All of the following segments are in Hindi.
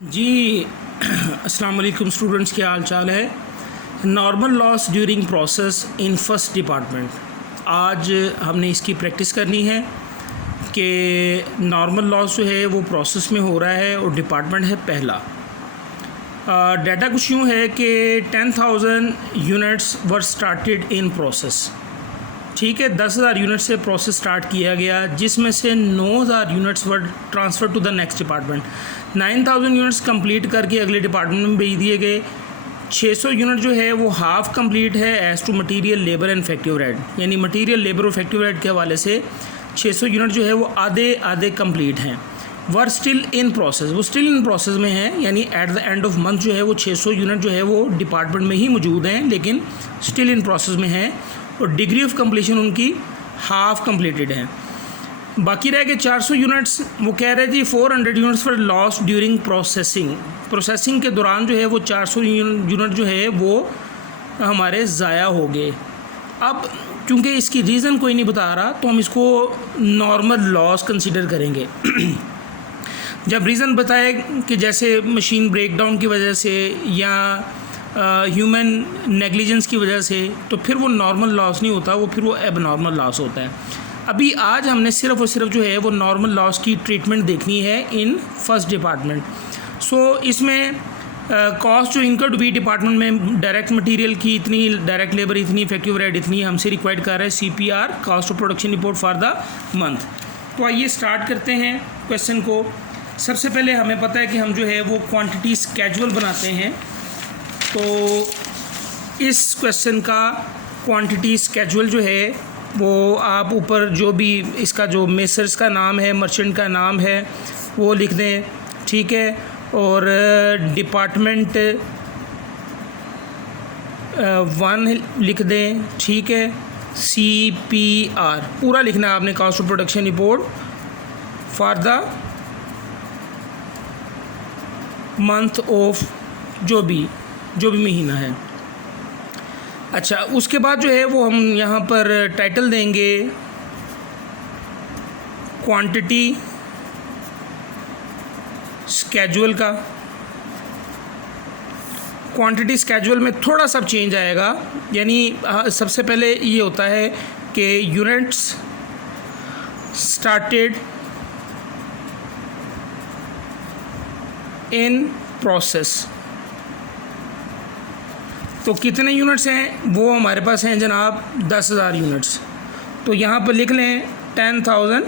जी अस्सलाम वालेकुम स्टूडेंट्स, क्या हाल चाल है। Normal loss during process in first department. आज हमने इसकी प्रैक्टिस करनी है कि नॉर्मल लॉस जो है वो प्रोसेस में हो रहा है और डिपार्टमेंट है पहला। डाटा कुछ यूँ है कि 10,000 units were started in process. ठीक है, 10,000 यूनिट से प्रोसेस स्टार्ट किया गया, जिसमें से 9,000 units were transfer to the next department. 9,000 units complete करके अगले डिपार्टमेंट में भेज दिए गए। 600 यूनिट जो है वो हाफ कंप्लीट है as to material, labour and effective rate, यानी मटेरियल, लेबर और इफेक्टिव रेट के हवाले से 600 यूनिट जो है वो आधे आधे कंप्लीट हैं। वर स्टिल इन प्रोसेस, वो स्टिल इन प्रोसेस में है, यानी at the end of month जो है वो 600 यूनिट जो है वो डिपार्टमेंट में ही मौजूद हैं लेकिन स्टिल इन प्रोसेस में हैं, और डिग्री ऑफ कंप्लीशन उनकी हाफ कंप्लीटेड है। बाकी रह गए 400 यूनिट्स। वो कह रहे जी 400 units for loss during processing के दौरान जो है वो 400 यूनिट जो है वो हमारे ज़ाया हो गए। अब क्योंकि इसकी रीज़न कोई नहीं बता रहा तो हम इसको नॉर्मल लॉस कंसीडर करेंगे। जब रीज़न बताए कि जैसे मशीन ब्रेकडाउन की वजह से या ह्यूमन नेग्लिजेंस की वजह से, तो फिर वो नॉर्मल लॉस नहीं होता, वो फिर वो एबनॉर्मल लॉस होता है। अभी आज हमने सिर्फ़ और सिर्फ जो है वो नॉर्मल लॉस की ट्रीटमेंट देखनी है इन फर्स्ट डिपार्टमेंट। इसमें कॉस्ट जो इनकर्ड हुई डिपार्टमेंट में, डायरेक्ट मटेरियल की इतनी, डायरेक्ट लेबर इतनी, इफेक्टिव रेट इतनी, हमसे रिक्वायर्ड कर रहा है CPR, cost of production report for the month. तो आइए स्टार्ट करते हैं क्वेश्चन को। सबसे पहले हमें पता है कि हम जो है वो क्वांटिटी स्केड्यूल बनाते हैं। तो इस क्वेश्चन का क्वांटिटी स्केड्यूल जो है वो आप ऊपर जो भी इसका जो मेसर्स का नाम है, मर्चेंट का नाम है, वो लिख दें, ठीक है। और डिपार्टमेंट 1 लिख दें, ठीक है। CPR पूरा लिखना है आपने, cost of production report for the month of जो भी महीना है। अच्छा, उसके बाद जो है वो हम यहाँ पर टाइटल देंगे क्वांटिटी स्केड्यूल का। क्वांटिटी स्केड्यूल में थोड़ा सा चेंज आएगा, यानी सबसे पहले ये होता है कि यूनिट्स स्टार्टेड इन प्रोसेस। तो कितने यूनिट्स हैं वो हमारे पास हैं जनाब 10,000 यूनिट्स। तो यहाँ पर लिख लें 10,000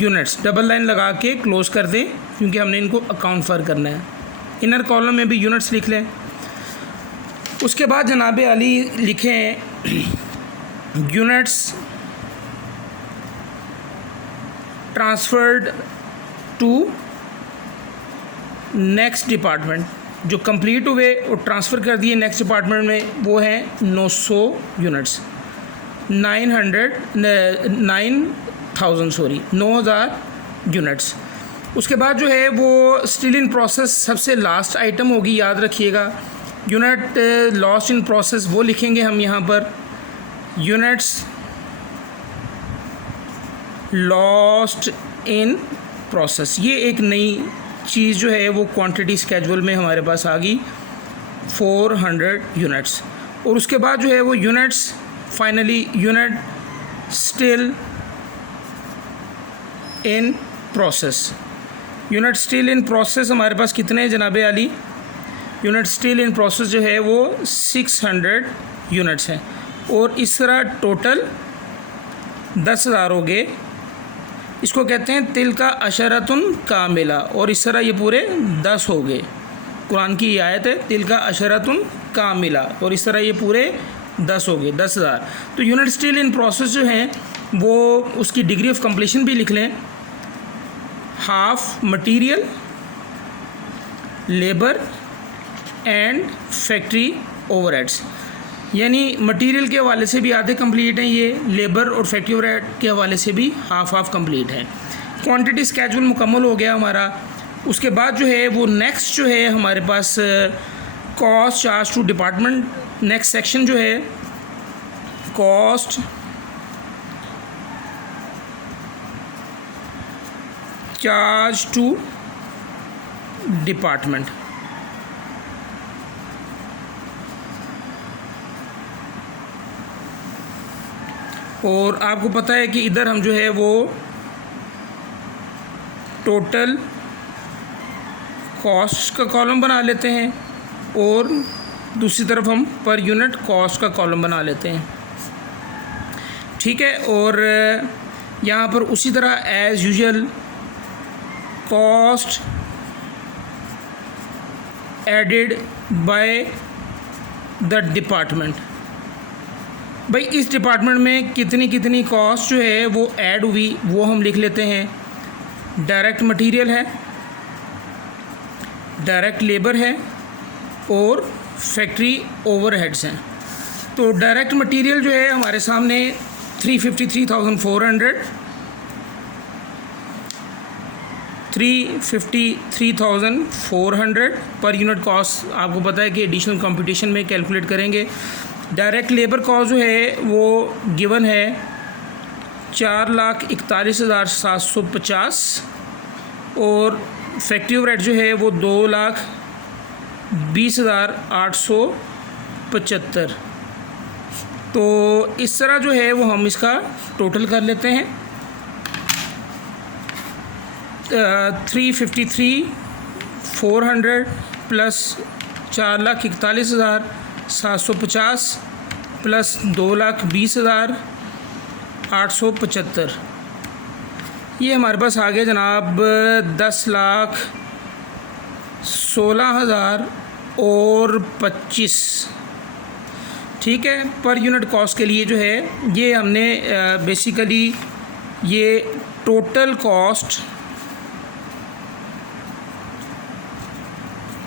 यूनिट्स, डबल लाइन लगा के क्लोज कर दें क्योंकि हमने इनको अकाउंट फॉर करना है। इनर कॉलम में भी यूनिट्स लिख लें। उसके बाद जनाब अली लिखें units transferred to next department. जो कंप्लीट हुए और ट्रांसफ़र कर दिए नेक्स्ट डिपार्टमेंट में वो हैं 900 यूनिट्स, 9,000 यूनिट्स। उसके बाद जो है वो स्टिल इन प्रोसेस सबसे लास्ट आइटम होगी, याद रखिएगा। यूनिट लॉस्ट इन प्रोसेस वो लिखेंगे हम यहाँ पर, यूनिट्स लॉस्ट इन प्रोसेस। ये एक नई चीज़ जो है वो क्वांटिटी स्केड्यूल में हमारे पास आ गई, 400 यूनिट्स। और उसके बाद जो है वो units finally unit still in process. Unit still in process हमारे पास कितने हैं जनाब Ali? Unit still in process जो है वो 600 यूनिट्स हैं। और इस तरह टोटल 10,000 हो गए। इसको कहते हैं तिल का अशरतुन कामिला, और इस तरह ये पूरे 10 हो गए। कुरान की आयत है तिल का अशरतुन कामिला, और इस तरह ये पूरे 10 हो गए, 10,000। तो यूनिट स्टिल इन प्रोसेस जो हैं वो उसकी डिग्री ऑफ कंप्लीशन भी लिख लें, half material, labour and factory overheads. यानी मटेरियल के हवाले से भी आधे कंप्लीट हैं ये, लेबर और फैक्ट्री ओवरहेड के हवाले से भी हाफ कंप्लीट है। क्वांटिटी स्केड्यूल मुकम्मल हो गया हमारा। उसके बाद जो है वो नेक्स्ट जो है हमारे पास cost charge to department. Next section जो है कॉस्ट चार्ज टू डिपार्टमेंट। और आपको पता है कि इधर हम जो है वो टोटल कॉस्ट का कॉलम बना लेते हैं और दूसरी तरफ हम पर यूनिट कॉस्ट का कॉलम बना लेते हैं, ठीक है। और यहाँ पर उसी तरह as usual cost added by the department. भाई इस डिपार्टमेंट में कितनी कितनी कॉस्ट जो है वो ऐड हुई वो हम लिख लेते हैं। डायरेक्ट मटेरियल है, डायरेक्ट लेबर है और फैक्ट्री ओवरहेड्स हैं। तो डायरेक्ट मटेरियल जो है हमारे सामने 353,400 पर यूनिट कॉस्ट। आपको पता है कि एडिशनल कंपटीशन में कैलकुलेट करेंगे। डायरेक्ट लेबर कॉस्ट जो है वो गिवन है 4,41,750 और फैक्ट्री ओवरहेड जो है वो 2,20,875। तो इस तरह जो है वो हम इसका टोटल कर लेते हैं। 353,400 प्लस 4,41,750 प्लस 2,20,875, ये हमारे पास आ गया जनाब 10,16,000 और 25, ठीक है। पर यूनिट कॉस्ट के लिए जो है ये हमने बेसिकली ये total cost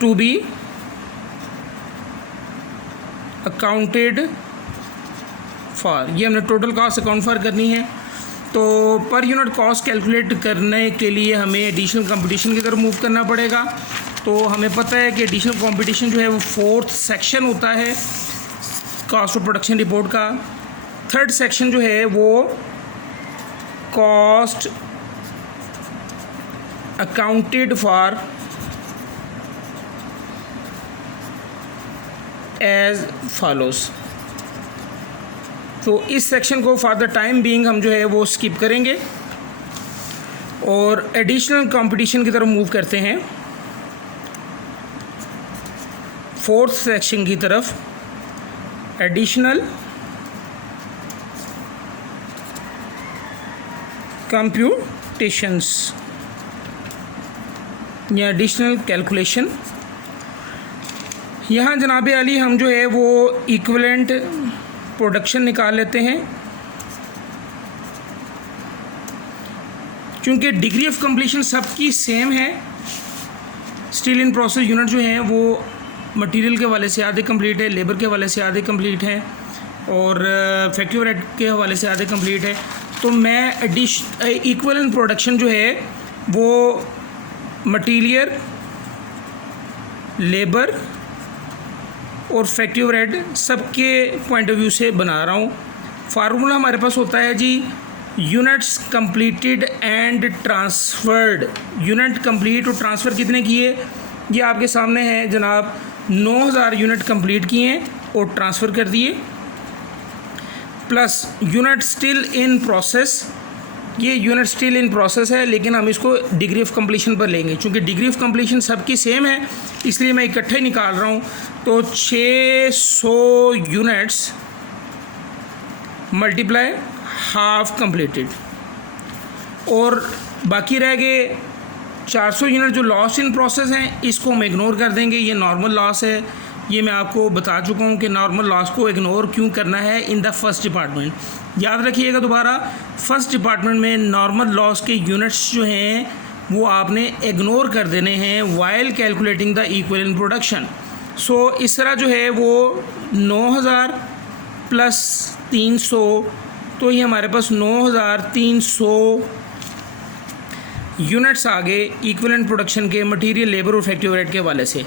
to be accounted for, ये हमने टोटल कॉस्ट अकाउंट फॉर करनी है। तो पर यूनिट कॉस्ट कैलकुलेट करने के लिए हमें एडिशनल कंपटीशन की तरफ मूव करना पड़ेगा। तो हमें पता है कि एडिशनल कंपटीशन जो है वो 4th सेक्शन होता है कॉस्ट ऑफ प्रोडक्शन रिपोर्ट का। 3rd सेक्शन जो है वो cost accounted for as follows. तो इस सेक्शन को फॉर द टाइम बीइंग हम जो है वो स्किप करेंगे और एडिशनल कंपटीशन की तरफ मूव करते हैं 4th सेक्शन की तरफ। एडिशनल कंप्यूटेशंस या एडिशनल कैलकुलेशन। यहाँ जनाब अली हम जो है वो इक्विवेलेंट प्रोडक्शन निकाल लेते हैं। क्योंकि डिग्री ऑफ कंप्लीशन सबकी सेम है, स्टिल इन प्रोसेस यूनिट जो हैं वो मटेरियल के हवाले से आधे कंप्लीट है, लेबर के हवाले से आधे कंप्लीट है और फैक्ट्री ओवरहेड के हवाले से आधे कंप्लीट है। तो मैं इक्विवेलेंट प्रोडक्शन जो है वो मटेरियल, लेबर और फैक्ट्री ओवरहेड सबके पॉइंट ऑफ व्यू से बना रहा हूँ। फार्मूला हमारे पास होता है जी units completed and transferred. Unit complete और ट्रांसफ़र कितने किए ये आपके सामने है जनाब। 9,000 यूनिट कंप्लीट किए हैं और ट्रांसफ़र कर दिए, plus unit still in process. ये यूनिट स्टिल इन प्रोसेस है लेकिन हम इसको डिग्री ऑफ कंप्लीशन पर लेंगे। चूँकि डिग्री ऑफ कंप्लीशन सबकी सेम है इसलिए मैं इकट्ठे निकाल रहा हूँ। तो 600 यूनिट्स मल्टीप्लाई हाफ कंप्लीटेड और बाकी रह गए 400 यूनिट जो लॉस इन प्रोसेस हैं, इसको हम इग्नोर कर देंगे। ये नॉर्मल लॉस है, ये मैं आपको बता चुका हूँ कि नॉर्मल लॉस को इग्नोर क्यों करना है इन द फर्स्ट डिपार्टमेंट। याद रखिएगा दोबारा, फर्स्ट डिपार्टमेंट में नॉर्मल लॉस के यूनिट्स जो हैं वो आपने इग्नोर कर देने हैं while calculating the equivalent production. So इस तरह जो है वो 9,000 प्लस 300, तो ये हमारे पास 9,300 यूनिट्स आ गए इक्विवेलेंट प्रोडक्शन के मटेरियल, लेबर और फैक्ट्री ओवरहेड के हवाले से।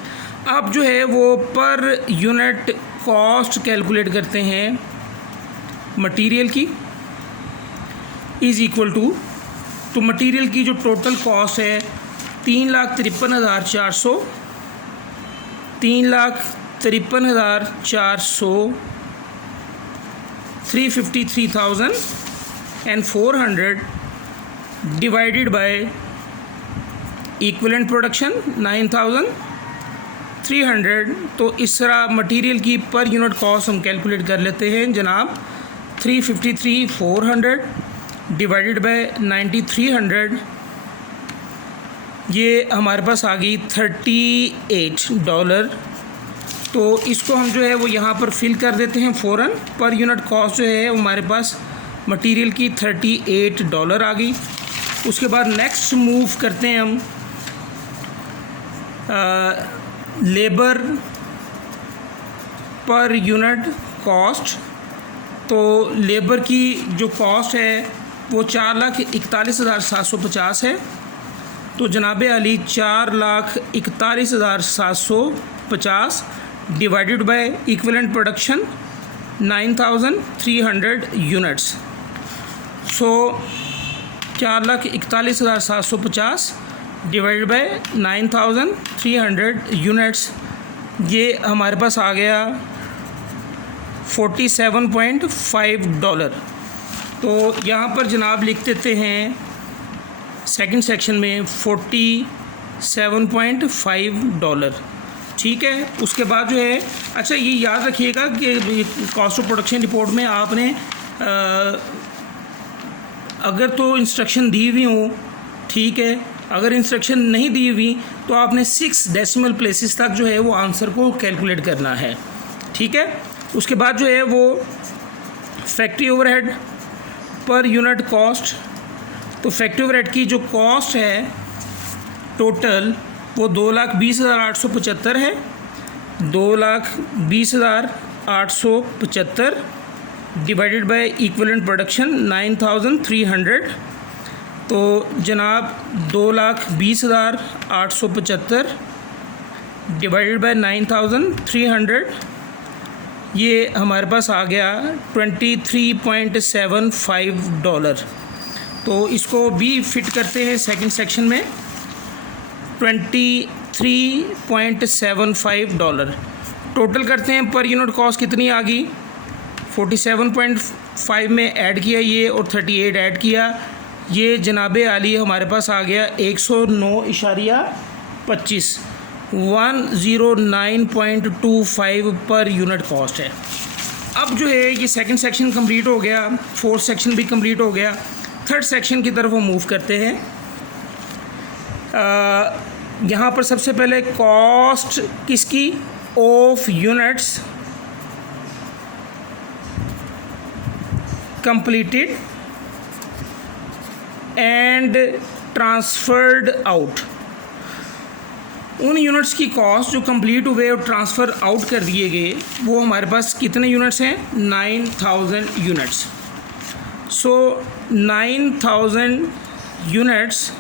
अब जो है वो पर यूनिट कॉस्ट कैलकुलेट करते हैं मटेरियल की इज़ इक्वल टू, तो मटेरियल की जो टोटल कॉस्ट है 3,53,400, 3,53,400, 353,400 डिवाइडेड बाय इक्विवेलेंट प्रोडक्शन 9,300। तो इस तरह मटेरियल की पर यूनिट कॉस्ट हम कैलकुलेट कर लेते हैं जनाब। 353,400 डिवाइडेड बाय 9,300, ये हमारे पास आ गई $38। तो इसको हम जो है वो यहाँ पर फिल कर देते हैं फ़ौरन। पर यूनिट कॉस्ट जो है हमारे पास मटेरियल की $38 आ गई। उसके बाद नेक्स्ट मूव करते हैं हम लेबर पर यूनिट कॉस्ट। तो लेबर की जो कॉस्ट है वो 4,41,750 है। तो जनाब Ali 4,41,750 divided by equivalent production 9,300 units. So 4,41,750 divided by 9,300 units, ये हमारे पास आ गया $47.5। तो यहाँ पर जनाब लिख देते हैं सेकंड सेक्शन में $47.5। ठीक है। उसके बाद जो है, अच्छा ये याद रखिएगा कि कॉस्ट ऑफ प्रोडक्शन रिपोर्ट में आपने अगर तो इंस्ट्रक्शन दी हुई हो, ठीक है, अगर इंस्ट्रक्शन नहीं दी हुई तो आपने 6 डेसिमल प्लेसेस तक जो है वो आंसर को कैलकुलेट करना है। ठीक है। उसके बाद जो है वो फैक्ट्री ओवरहेड पर यूनिट कॉस्ट। तो फैक्ट्री ओवरहेड की जो कॉस्ट है टोटल वो 2,20,875 है। 2,20,875 डिवाइडेड बाय इक्विवेलेंट प्रोडक्शन 9,300। तो जनाब 2,20,875 डिवाइडेड बाय 9,300, ये हमारे पास आ गया $23.75। तो इसको भी फिट करते हैं सेकंड सेक्शन में। $23.75 टोटल करते हैं। पर यूनिट कॉस्ट कितनी आ गई? 47.5 में ऐड किया ये और 38 ऐड किया, ये जनाब आली हमारे पास आ गया 109.25 109.25 पर यूनिट कॉस्ट है। अब जो है ये सेकंड सेक्शन कंप्लीट हो गया, फोर्थ सेक्शन भी कंप्लीट हो गया। थर्ड सेक्शन की तरफ हम मूव करते हैं। यहाँ पर सबसे पहले कॉस्ट किसकी? Of units completed and transferred out. उन यूनिट्स की कॉस्ट जो कंप्लीट हुए और ट्रांसफ़र आउट कर दिए गए, वो हमारे पास कितने यूनिट्स हैं? 9,000 यूनिट्स। सो 9,000 यूनिट्स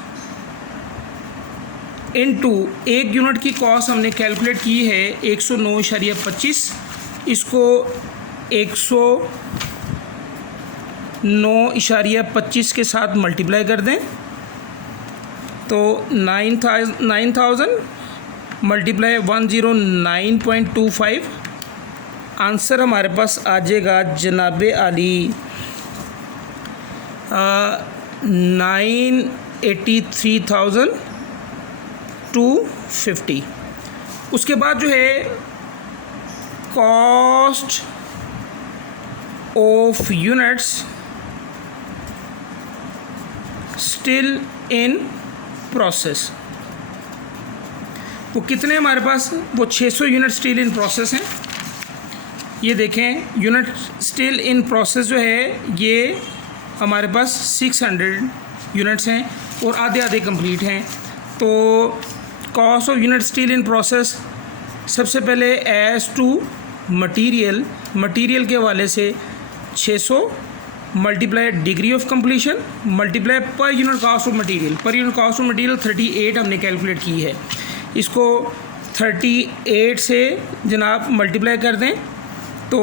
इनटू एक यूनिट की कॉस्ट हमने कैलकुलेट की है 109.25, इसको 109.25 के साथ मल्टीप्लाई कर दें तो 9,000 मल्टीप्लाई 109.25, आंसर हमारे पास आ जाएगा जनाब आली 983,250। उसके बाद जो है cost of units still in process, वो कितने हमारे पास? वो 600 यूनिट स्टिल इन प्रोसेस हैं। ये देखें यूनिट स्टिल इन प्रोसेस जो है ये हमारे पास 600 यूनिट्स हैं और आधे आधे कंप्लीट हैं। तो cost of unit still in process सबसे पहले एज टू मटीरियल के हवाले से 600 multiply degree of completion multiply per unit cost of material. पर यूनिट कॉस्ट ऑफ मटीरियल 38 हमने कैलकुलेट की है, इसको 38 से जनाब मल्टीप्लाई कर दें तो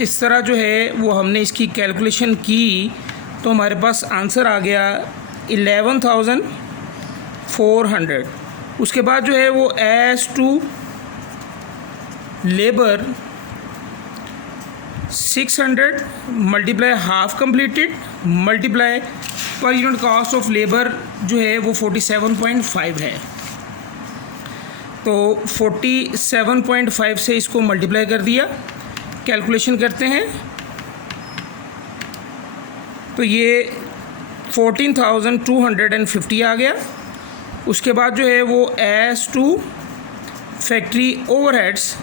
इस तरह जो है वो हमने इसकी कैलकुलेशन की तो हमारे पास आंसर आ गया 400। उसके बाद जो है वो as to labour 600 multiply half completed multiply per unit cost of labour जो है वो 47.5 है। तो 47.5 से इसको मल्टीप्लाई कर दिया, कैलकुलेशन करते हैं तो ये 14,250 आ गया। उसके बाद जो है वो as to factory overheads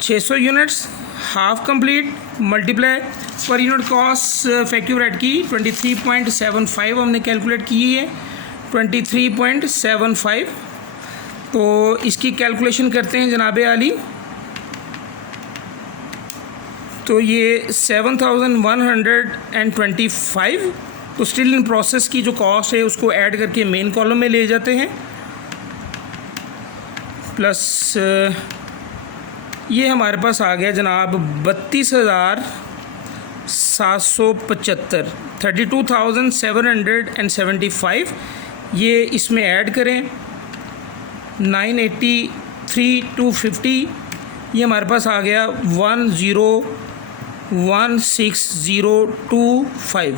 600 units half complete multiply per unit cost factory overhead की 23.75 हमने कैलकुलेट की है 23.75। तो इसकी कैलकुलेशन करते हैं जनाबे आली। तो ये 7,125। तो स्टिल इन प्रोसेस की जो कॉस्ट है उसको ऐड करके मेन कॉलम में ले जाते हैं, प्लस ये हमारे पास आ गया जनाब 32,775 32,775। ये इसमें ऐड करें 983,250, ये हमारे पास आ गया 10,16,025।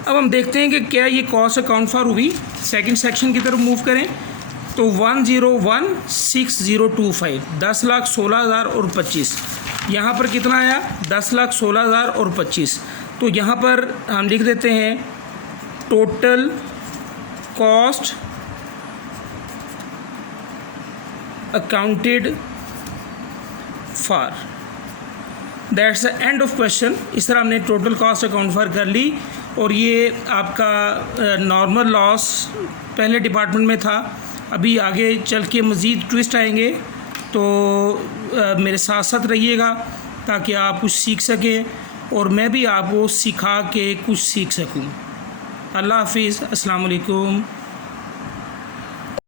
अब हम देखते हैं कि क्या ये कॉस्ट अकाउंट फॉर हुई। सेकंड सेक्शन की तरफ मूव करें तो 10,16,025 10,16,000 और 25। यहाँ पर कितना आया 10,16,000 और 25। तो यहाँ पर हम लिख देते हैं total cost accounted for, that's the end of question. इस तरह हमने टोटल कॉस्ट अकाउंट फॉर कर ली। और ये आपका नॉर्मल लॉस पहले डिपार्टमेंट में था। अभी आगे चल के मज़ीद ट्विस्ट आएंगे, तो मेरे साथ साथ रहिएगा ताकि आप कुछ सीख सकें और मैं भी आपको सिखा के कुछ सीख सकूं। अल्लाह हाफिज़, अस्सलाम वालेकुम।